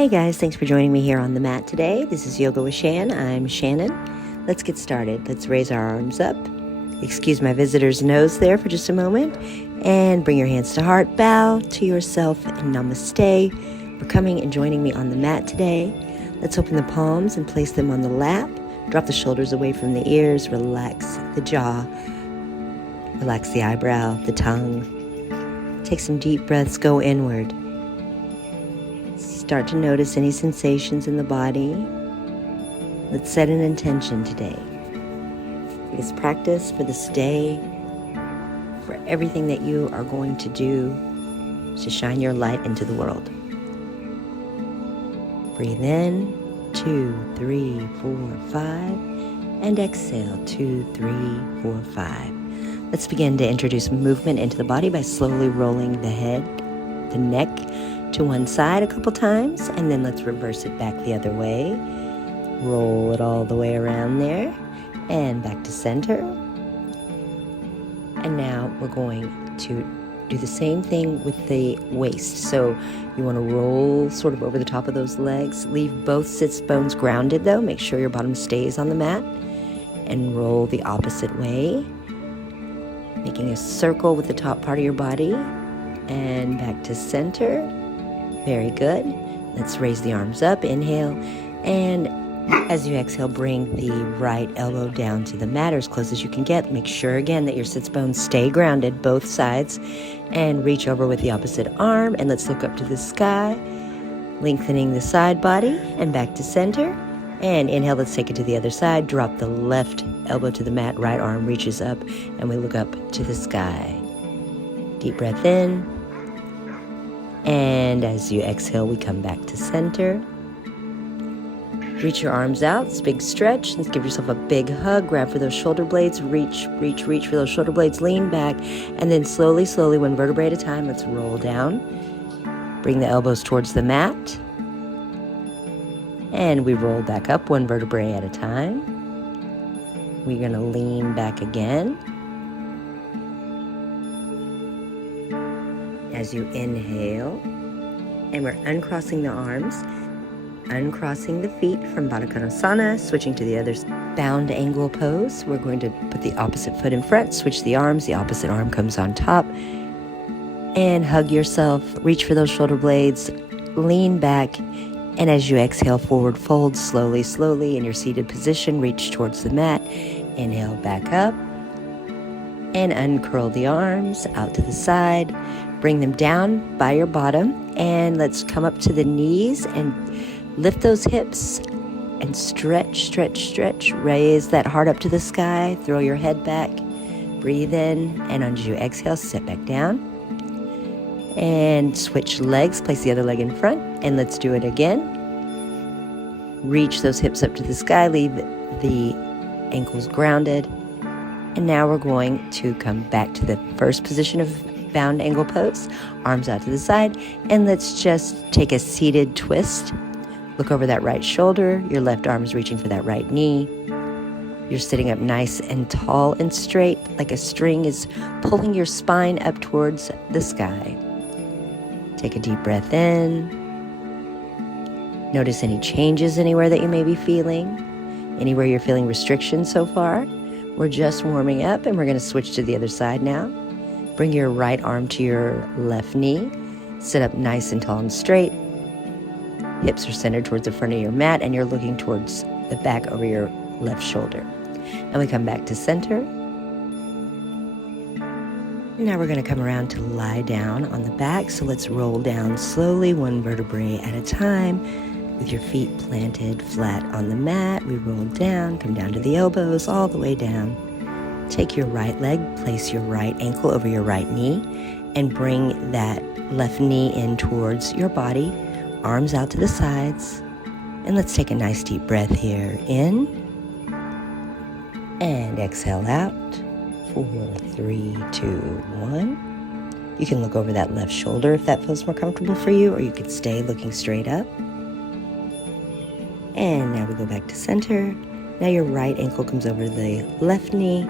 Hey guys, thanks for joining me here on the mat today. This is Yoga with Shan. I'm Shannon. Let's get started. Let's raise our arms up. Excuse my visitor's nose there for just a moment. And bring your hands to heart. Bow to yourself and namaste for coming and joining me on the mat today. Let's open the palms and place them on the lap. Drop the shoulders away from the ears. Relax the jaw. Relax the eyebrow, the tongue. Take some deep breaths. Go inward. Start to notice any sensations in the body. Let's set an intention today for this practice, for this day, for everything that you are going to do to shine your light into the world. Breathe in, 2, 3, 4, 5, and exhale, 2, 3, 4, 5. Let's begin to introduce movement into the body by slowly rolling the head, the neck, to one side a couple times, and then let's reverse it back the other way. Roll it all the way around there and back to center. And now we're going to do the same thing with the waist. So you want to roll sort of over the top of those legs. Leave both sits bones grounded though. Make sure your bottom stays on the mat. And roll the opposite way, making a circle with the top part of your body. And back to center. Very good. Let's raise the arms up. Inhale. And as you exhale, bring the right elbow down to the mat or as close as you can get. Make sure again that your sits bones stay grounded, both sides. And reach over with the opposite arm. And let's look up to the sky, lengthening the side body and back to center. And inhale, let's take it to the other side. Drop the left elbow to the mat, right arm reaches up, and we look up to the sky. Deep breath in. And as you exhale, we come back to center. Reach your arms out. It's a big stretch. Let's give yourself a big hug. Grab for those shoulder blades. Reach for those shoulder blades. Lean back. And then slowly, one vertebrae at a time, let's roll down. Bring the elbows towards the mat. And we roll back up one vertebrae at a time. We're going to lean back again. As you inhale, and we're uncrossing the arms, uncrossing the feet from Baddha Konasana, switching to the other bound angle pose. We're going to put the opposite foot in front, switch the arms, the opposite arm comes on top, and hug yourself, reach for those shoulder blades, lean back, and as you exhale, forward fold slowly in your seated position, reach towards the mat, inhale back up, and uncurl the arms out to the side. Bring them down by your bottom, and let's come up to the knees and lift those hips and stretch. Raise that heart up to the sky, throw your head back, breathe in, and as you exhale, sit back down. And switch legs, place the other leg in front, and let's do it again. Reach those hips up to the sky, leave the ankles grounded. And now we're going to come back to the first position of bound angle pose, arms out to the side, and let's just take a seated twist. Look over that right shoulder, your left arm is reaching for that right knee. You're sitting up nice and tall and straight, like a string is pulling your spine up towards the sky. Take a deep breath in. Notice any changes anywhere that you may be feeling, anywhere you're feeling restriction so far. We're just warming up, and we're going to switch to the other side now. Bring your right arm to your left knee. Sit up nice and tall and straight. Hips are centered towards the front of your mat, and you're looking towards the back over your left shoulder. And we come back to center. And now we're going to come around to lie down on the back. So let's roll down slowly, one vertebrae at a time. With your feet planted flat on the mat, we roll down, come down to the elbows, all the way down. Take your right leg, place your right ankle over your right knee, and bring that left knee in towards your body, arms out to the sides. And let's take a nice deep breath here. In, and exhale out. 4, 3, 2, 1. You can look over that left shoulder if that feels more comfortable for you, or you could stay looking straight up. And now we go back to center. Now your right ankle comes over the left knee.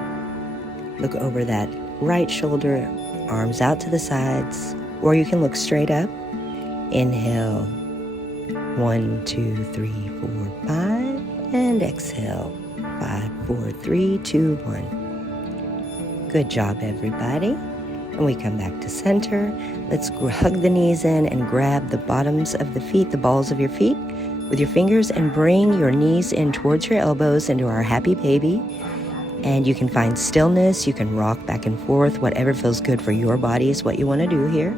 Look over that right shoulder, arms out to the sides, or you can look straight up. Inhale, 1, 2, 3, 4, 5. And exhale. 5, 4, 3, 2, 1. Good job, everybody. And we come back to center. Let's hug the knees in and grab the bottoms of the feet, the balls of your feet, with your fingers, and bring your knees in towards your elbows into our happy baby. And you can find stillness. You can rock back and forth. Whatever feels good for your body is what you want to do here.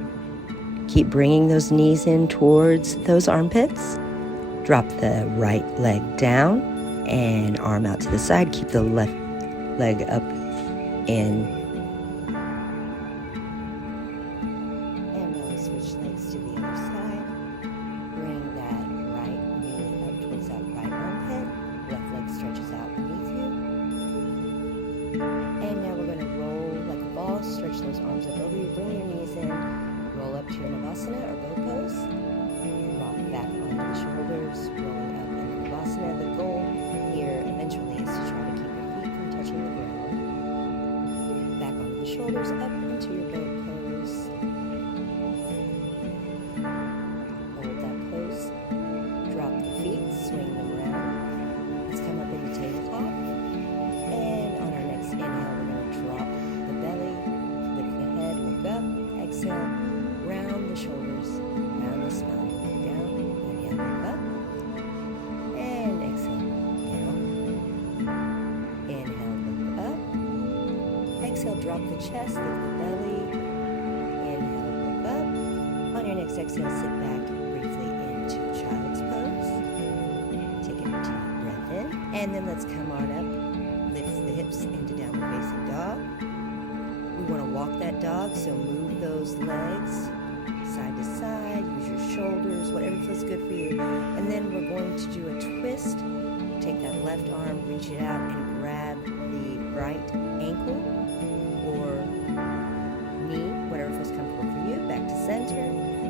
Keep bringing those knees in towards those armpits. Drop the right leg down and arm out to the side. Keep the left leg up in. And now we switch legs to the other side. Bring that right knee up towards that right armpit. Left leg stretches out beneath you. And now we're going to roll like a ball. Stretch those arms up over you. Bring your knees in. Roll up to your Navasana or bow pose. Rock back onto the shoulders, rolling up into Navasana. The goal here eventually is to try to keep your feet from touching the ground. Back onto the shoulders, up into your bow pose. Hold that pose. Drop the feet, swing them around. Let's come up into tabletop. And on our next inhale, we're going to drop the belly, lift the head, look up, exhale. Round the shoulders, round the spine, down, inhale, look up, and exhale, down, inhale, look up, exhale, drop the chest, lift the belly, inhale, look up, on your next exhale, sit back briefly into child's pose, take a deep breath in, and then let's come on up, lift the hips into downward facing dog. We want to walk that dog, so move those legs side to side, use your shoulders, whatever feels good for you. And then we're going to do a twist. Take that left arm, reach it out, and grab the right ankle or knee, whatever feels comfortable for you. Back to center.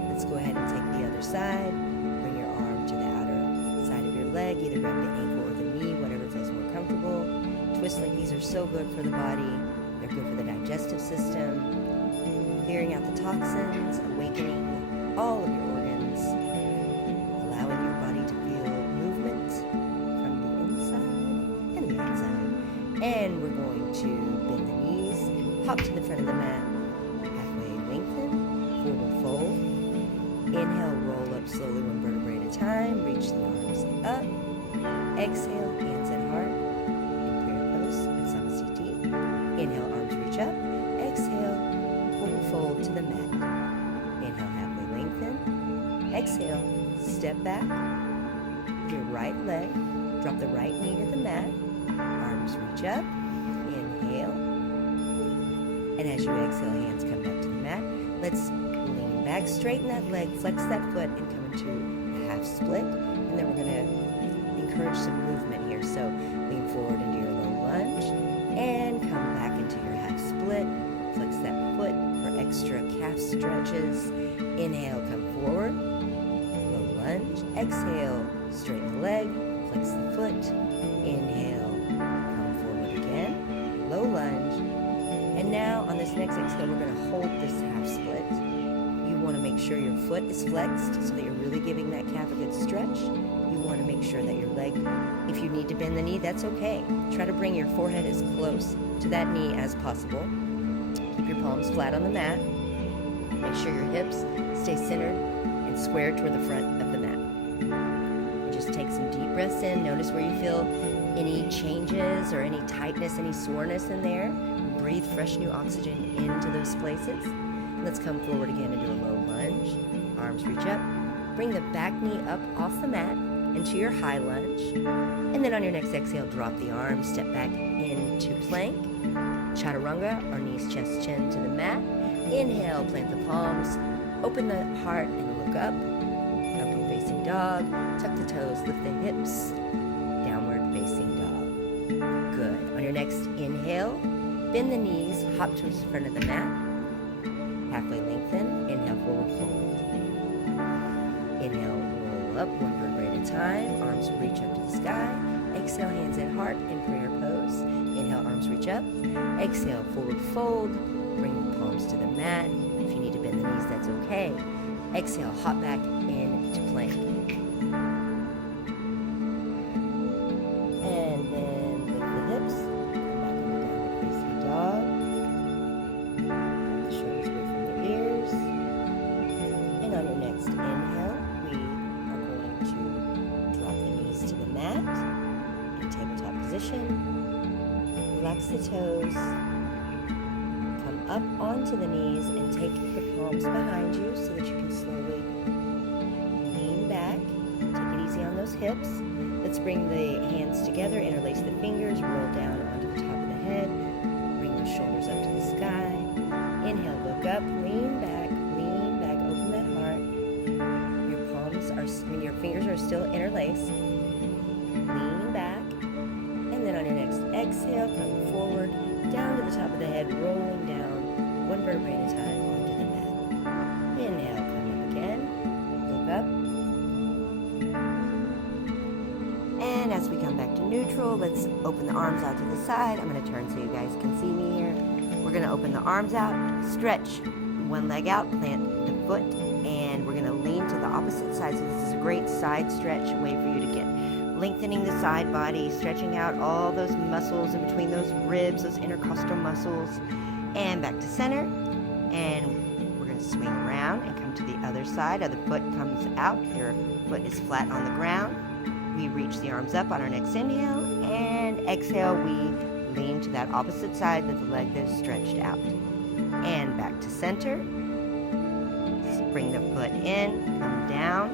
Let's go ahead and take the other side. Bring your arm to the outer side of your leg. Either grab the ankle or the knee, whatever feels more comfortable. Twists like these are so good for the body. They're good for the digestive system, clearing out the toxins, awakening all of your organs, allowing your body to feel movement from the inside and the outside. And we're going to bend the knees, hop to the front of the mat, halfway lengthen, forward fold. Inhale, roll up slowly one vertebrae at a time, reach the arms up. Exhale, hands at heart, in prayer pose at Samasthiti. Inhale, arms reach up. Exhale, forward fold to the mat. Inhale, halfway lengthen. Exhale, step back. Your right leg, drop the right knee to the mat. Arms reach up. Inhale. And as you exhale, hands come back to the mat. Let's lean back, straighten that leg, flex that foot, and come into a half split. And then we're going to encourage some movement here. So lean forward into your low lunge and come back into your half split. Flex that foot for extra calf stretches. Inhale, come forward. Low lunge. Exhale, straighten the leg. Flex the foot. Inhale, come forward again. Low lunge. And now on this next exhale, we're going to hold this half split. You want to make sure your foot is flexed so that you're really giving that calf a good stretch. You want to make sure that your leg, if you need to bend the knee, that's okay. Try to bring your forehead as close to that knee as possible. Keep your palms flat on the mat. Make sure your hips stay centered and square toward the front of the mat. And just take some deep breaths in. Notice where you feel any changes or any tightness, any soreness in there. Breathe fresh new oxygen into those places. Let's come forward again and do a low lunge. Arms reach up. Bring the back knee up off the mat into your high lunge. And then on your next exhale, drop the arms, step back into plank. Chaturanga, or knees, chest, chin to the mat. Inhale, plant the palms, open the heart and look up. Upward facing dog, tuck the toes, lift the hips. Downward facing dog. Good. On your next inhale, bend the knees, hop towards the front of the mat. Halfway lengthen, inhale, forward fold. Inhale, roll up one vertebrae at a time, arms reach up to the sky. Exhale, hands at heart in prayer pose. Inhale, arms reach up. Exhale, forward fold. Bring the palms to the mat. If you need to bend the knees, that's okay. Exhale, hop back into plank. position. Relax the toes. Come up onto the knees and take the palms behind you so that you can slowly lean back. Take it easy on those hips. Let's bring the hands together, interlace the fingers, roll down onto the top of the head. Bring those shoulders up to the sky. Inhale, look up, lean back, open that heart. Your fingers are still interlaced. Lean back. And then on your next exhale, come forward, down to the top of the head, rolling down, one vertebrae at a time onto the mat. Inhale, come up again, look up. And as we come back to neutral, let's open the arms out to the side. I'm going to turn so you guys can see me here. We're going to open the arms out, stretch one leg out, plant the foot, and we're going to lean to the opposite side. So this is a great side stretch way for you to get lengthening the side body, stretching out all those muscles in between those ribs, those intercostal muscles, and back to center. And we're going to swing around and come to the other side. Other foot comes out. Your foot is flat on the ground. We reach the arms up on our next inhale, and exhale, we lean to that opposite side with the leg that is stretched out. And back to center. Bring the foot in, come down.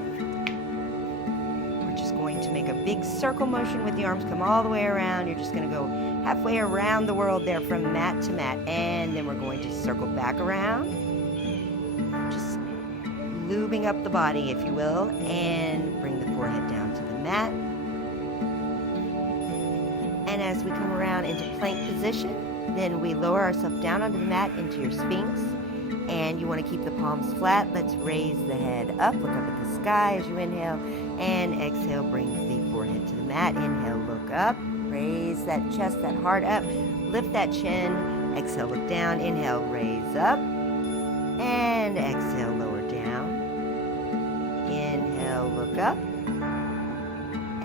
We're just going to make a big circle motion with the arms, come all the way around. You're just going to go halfway around the world there from mat to mat. And then we're going to circle back around. Just lubing up the body, if you will, and bring the forehead down to the mat. And as we come around into plank position, then we lower ourselves down onto the mat into your Sphinx. And you want to keep the palms flat. Let's raise the head up. Look up at the sky as you inhale. And exhale, bring the forehead to the mat. Inhale, look up. Raise that chest, that heart up. Lift that chin. Exhale, look down. Inhale, raise up. And exhale, lower down. Inhale, look up.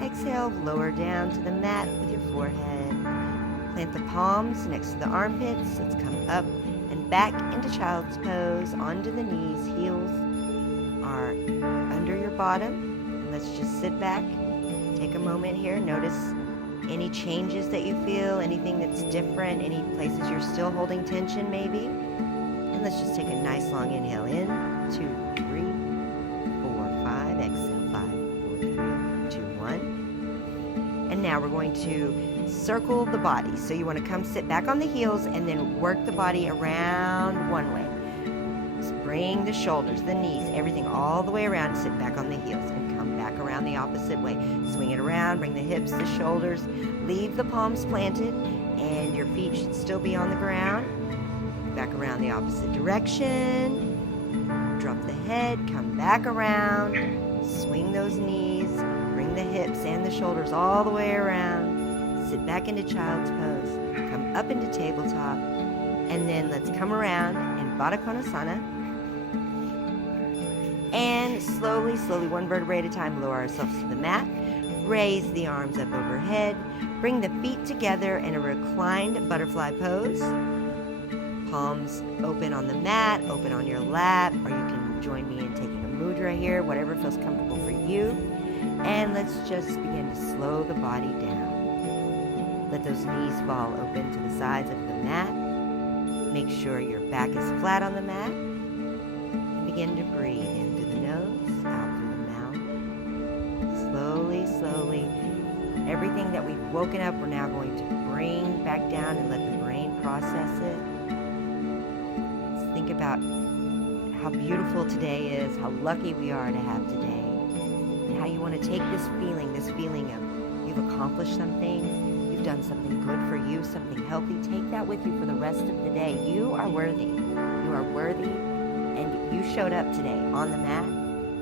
Exhale, lower down to the mat with your forehead. Plant the palms next to the armpits. Let's come up and back into child's pose, onto the knees. Heels are under your bottom. And let's just sit back. Take a moment here. Notice any changes that you feel, anything that's different, any places you're still holding tension maybe. And let's just take a nice long inhale in. 2, 3, 4, 5. Exhale. 5, 4, 3, 2, 1. And now we're going to circle the body. So you want to come sit back on the heels and then work the body around one way. Just bring the shoulders, the knees, everything all the way around. Sit back on the heels and come back around the opposite way. Swing it around, bring the hips, the shoulders, leave the palms planted, and your feet should still be on the ground. Back around the opposite direction. Drop the head, come back around, swing those knees, bring the hips and the shoulders all the way around. Sit back into child's pose, come up into tabletop, and then let's come around in Baddha Konasana. And slowly, one vertebrae at a time, lower ourselves to the mat. Raise the arms up overhead. Bring the feet together in a reclined butterfly pose. Palms open on the mat, open on your lap, or you can join me in taking a mudra here, whatever feels comfortable for you. And let's just begin to slow the body down. Let those knees fall open to the sides of the mat. Make sure your back is flat on the mat. And begin to breathe in through the nose, out through the mouth. Slowly. Everything that we've woken up, we're now going to bring back down and let the brain process it. Let's think about how beautiful today is, how lucky we are to have today, and how you want to take this feeling of you've accomplished something, you've done something good for you, something healthy. Take that with you for the rest of the day. You are worthy. You are worthy, and you showed up today on the mat.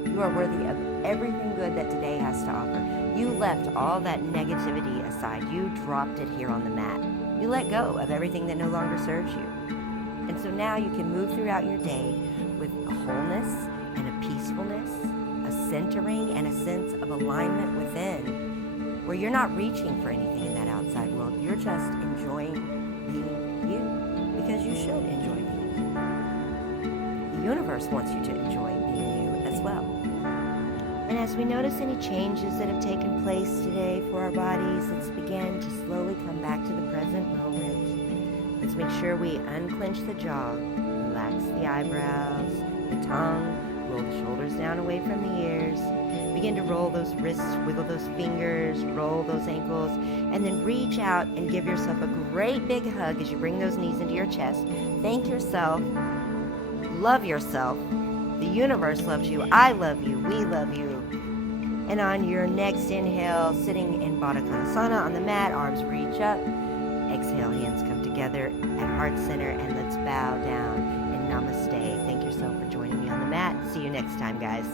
You are worthy of everything good that today has to offer. You left all that negativity aside. You dropped it here on the mat. You let go of everything that no longer serves you. And so now you can move throughout your day with a wholeness and a peacefulness, a centering and a sense of alignment within, where you're not reaching for anything in that outside world. You're just enjoying being you, because you should enjoy being you. The universe wants you to enjoy being you as well. And as we notice any changes that have taken place today for our bodies, let's begin to slowly come back to the present moment. Let's make sure we unclench the jaw, relax the eyebrows, the tongue, roll the shoulders down away from the ears. Begin to roll those wrists, wiggle those fingers, roll those ankles, and then reach out and give yourself a great big hug as you bring those knees into your chest. Thank yourself. Love yourself. The universe loves you. I love you. We love you. And on your next inhale, sitting in Baddha Konasana on the mat, arms reach up. Exhale, hands come together at heart center, and let's bow down and namaste. Thank yourself for joining me on the mat. See you next time, guys.